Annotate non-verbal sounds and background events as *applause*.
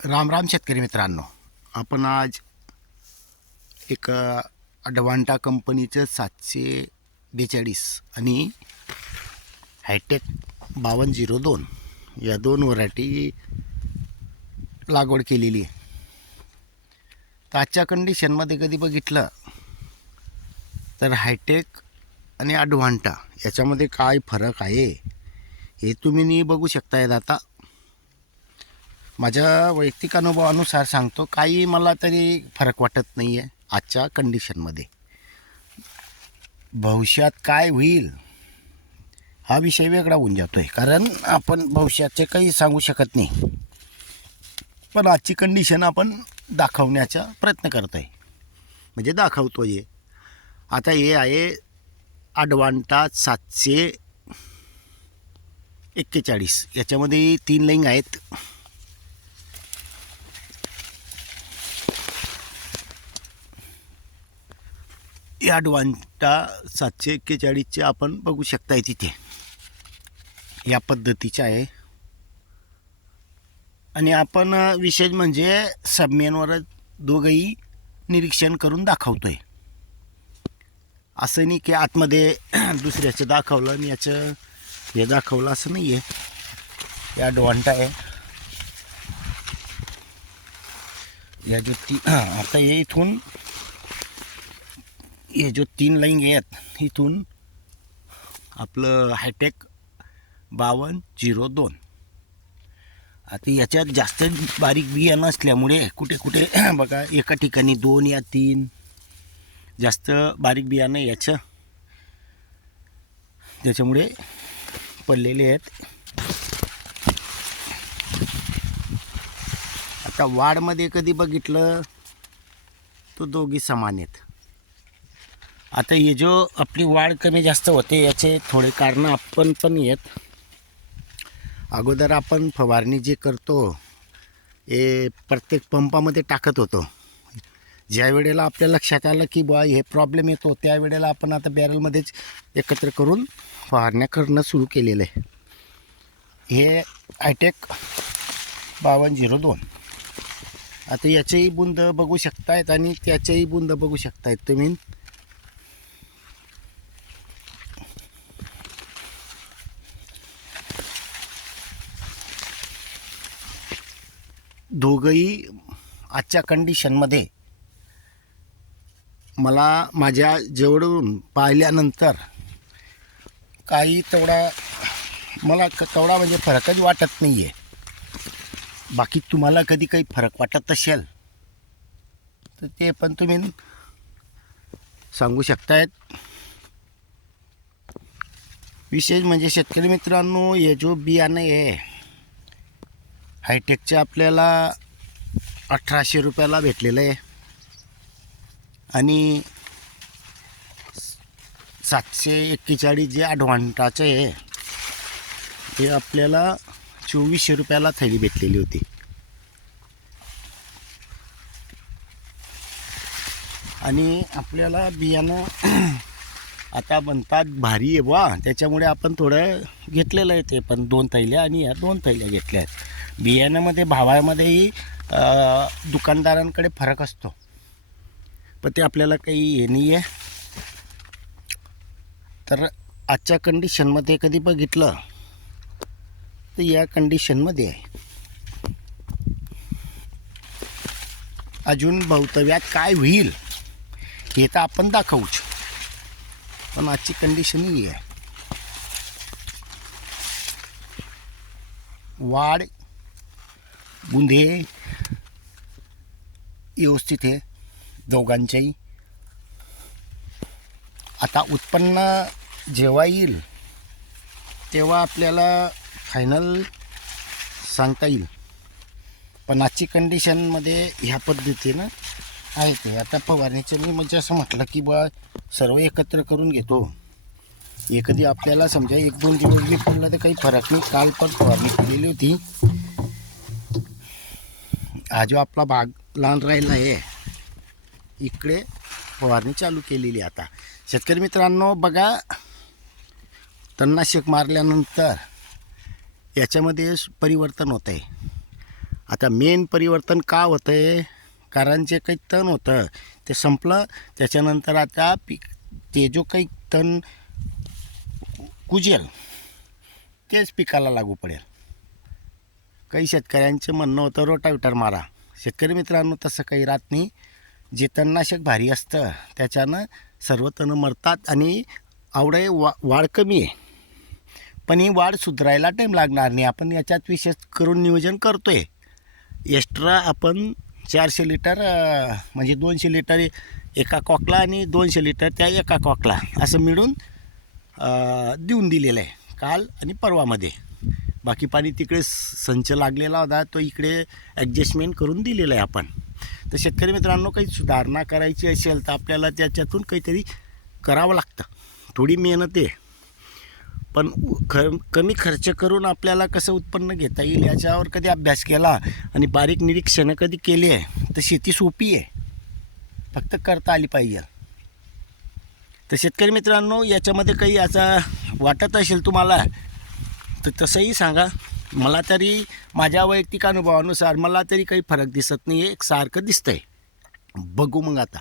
राम राम शेतकरी मित्रांनो. आपण आज एक अडवांटा कंपनीचं सातशे बेचाळीस आणि हायटेक बावन्न झिरो दोन या दोन व्हरायटी लागवड केलेली आहे. तर आजच्या कंडिशनमध्ये कधी बघितलं तर हायटेक आणि अडवांटा याच्यामध्ये काय फरक आहे हे तुम्ही नी बघू शकताय आता. माझ्या वैयक्तिक अनुभवानुसार सांगतो काही मला तरी फरक वाटत नाही आहे आजच्या कंडिशनमध्ये भविष्यात काय होईल हा विषय वेगळा होऊन जातो आहे कारण आपण भविष्याचे काही सांगू शकत नाही. पण आजची कंडिशन आपण दाखवण्याचा प्रयत्न करत आहे. म्हणजे दाखवतो आहे आता हे आहे अडवांटा सातशे एक्केचाळीस. याच्यामध्ये तीन लिंग आहेत. या अडवांटा सातशे एक्केचाळीसचे आपण बघू शकताय तिथे. या पद्धतीचे आहे. आणि आपण विशेष म्हणजे सबमेनवर दोघंही निरीक्षण करून दाखवतोय. असं नाही की आतमध्ये *clears throat* दुसऱ्याचं दाखवलं आणि याचं हे दाखवलं असं नाही आहे या अडवांटा आहे. या जो ती आता हे इथून हे जो तीन लाईन आहेत इथून आपलं हायटेक बावन्न झिरो दोन. आता याच्यात जास्त बारीक बिया नसल्यामुळे कुठे कुठे *clears throat* बघा एका ठिकाणी दोन या तीन. जास्त बारीक बियाणं याचं. त्याच्यामुळे पडलेले आहेत. आता वाढमध्ये कधी बघितलं तो दोघी समान आहेत. आता हे जो आपली वाढ कमी जास्त होते याचे थोडे कारणं आपण पण येत. अगोदर आपण फवारणी जे करतो हे प्रत्येक पंपामध्ये टाकत होतो. ज्या वेळेला आपल्या लक्षात आलं की बुवा हे प्रॉब्लेम येतो त्यावेळेला आपण आता बॅरलमध्येच एकत्र करून फवारण्या करणं सुरू केलेलं आहे. हे हायटेक बावन्न झिरो दोन. आता याचेही बुंद बघू शकतायत आणि त्याचेही बुंद बघू शकतायत तुम्ही. दोघंही आजच्या कंडिशनमध्ये मला माझ्या जेवढून पाहिल्यानंतर काही तेवढा मला क- तेवढा म्हणजे फरकच वाटत नाही आहे बाकी तुम्हाला कधी काही फरक वाटत असेल तर ते पण तुम्ही सांगू शकतायत. विशेष म्हणजे शेतकरी मित्रांनो हे जो बियाणं आहे हायटेकचे आपल्याला अठराशे रुपयाला भेटलेलं आहे. आणि सातशे एक्केचाळीस जे ॲडव्हान्टाचं आहे ते आपल्याला चोवीसशे रुपयाला थैली भेटलेली होती. आणि आपल्याला बियाणं *clears throat* आता म्हणतात भारी आहे बा त्याच्यामुळे आपण थोडं घेतलेलं आहे ते. पण दोन थैल्या आणि या दोन थैल्या घेतल्या आहेत. बियाण्यामध्ये भावामध्येही दुकानदारांकडे फरक असतो. पण ते आपल्याला काही हे नाही आहे तर आजच्या कंडिशनमध्ये कधी बघितलं तर या कंडिशनमध्ये आहे. अजून भवितव्यात काय होईल हे तर आपण दाखवूच. पण आजची कंडिशन ही आहे. वाढ बुंदे व्यवस्थित आहे दोघांच्याही. आता उत्पन्न जेव्हा येईल तेव्हा आपल्याला फायनल सांगता येईल. पण आजची कंडिशनमध्ये ह्या पद्धतीनं आहे ते आता फवारणीचं मी म्हणजे असं म्हटलं की बा सर्व एकत्र करून घेतो. एखादी कधी आपल्याला समजा एक दोन दिवस बी पडलं तर काही फरक नाही. काल पण फवारणी केलेली होती. हा जो आपला भाग लहान राहिला आहे. इकडे फवारणी चालू केलेली आहे आता. शेतकरी मित्रांनो बघा तणनाशक मारल्यानंतर याच्यामध्ये परिवर्तन होत आहे आता मेन परिवर्तन का होतं आहे कारण जे काही तण होतं ते संपलं. त्याच्यानंतर आता पीक ते जो काही तण कुजेल तेच पिकाला लागू पडेल. काही शेतकऱ्यांचे म्हणणं होतं रोटाविटर मारा. शेतकरी मित्रांनो तसं काही राहत नाही. जे तणनाशक भारी असतं त्याच्यानं सर्व तणं मरतात आणि आवडे वा वाढ कमी आहे. पण ही वाढ सुधारायला टाईम लागणार नाही. आपण याच्यात विशेष करून नियोजन करतो आहे एक्स्ट्रा आपण चारशे लिटर म्हणजे दोनशे लिटर एका कॉकला आणि दोनशे लिटर त्या एका कॉकला असं मिळून देऊन दिलेलं आहे. काल आणि परवामध्ये. बाकी पाणी तिकडे संच लागलेला होता तो इकडे ॲडजस्टमेंट करून दिलेला आहे आपण. तर शेतकरी मित्रांनो काही सुधारणा करायची असेल तर आपल्याला त्याच्यातून काहीतरी करावं लागतं. थोडी मेहनत आहे. पण ख कमी खर्च करून आपल्याला कसं उत्पन्न घेता येईल याच्यावर कधी अभ्यास केला आणि बारीक निरीक्षणं कधी केली आहे तर शेती सोपी आहे. फक्त करता आली पाहिजे. तर शेतकरी मित्रांनो याच्यामध्ये काही याचा वाटत असेल तुम्हाला तर तसंही सांगा. मला तरी माझ्या वैयक्तिक अनुभवानुसार मला तरी काही फरक दिसत नाही आहे सारखं दिसतंय. बघू मग आता.